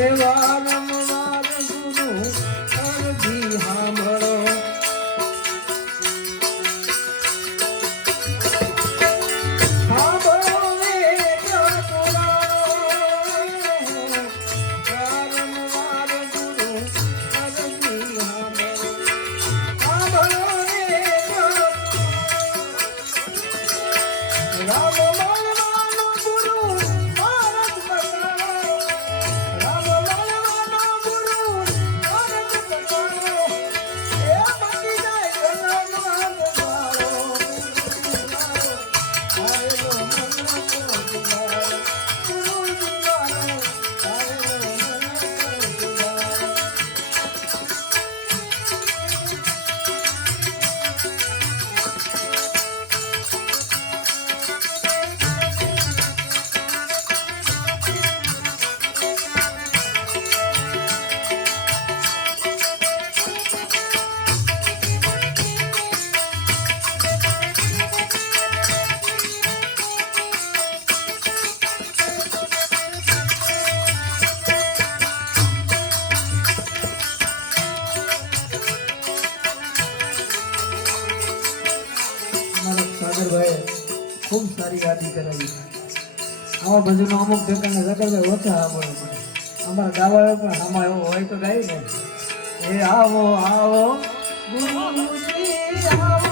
એવા રમવાર ગુરુ અરજી સાંભળો ખૂબ સારી યાદી કરાવી. આવા ભજનો અમુક જગ્યાને જગરભાઈ ઓછા સાંભળે પડે. અમારા ગાવા પણ આમાં એવો હોય તો ગાય ને એ આવો આવો ગુરુજી આવો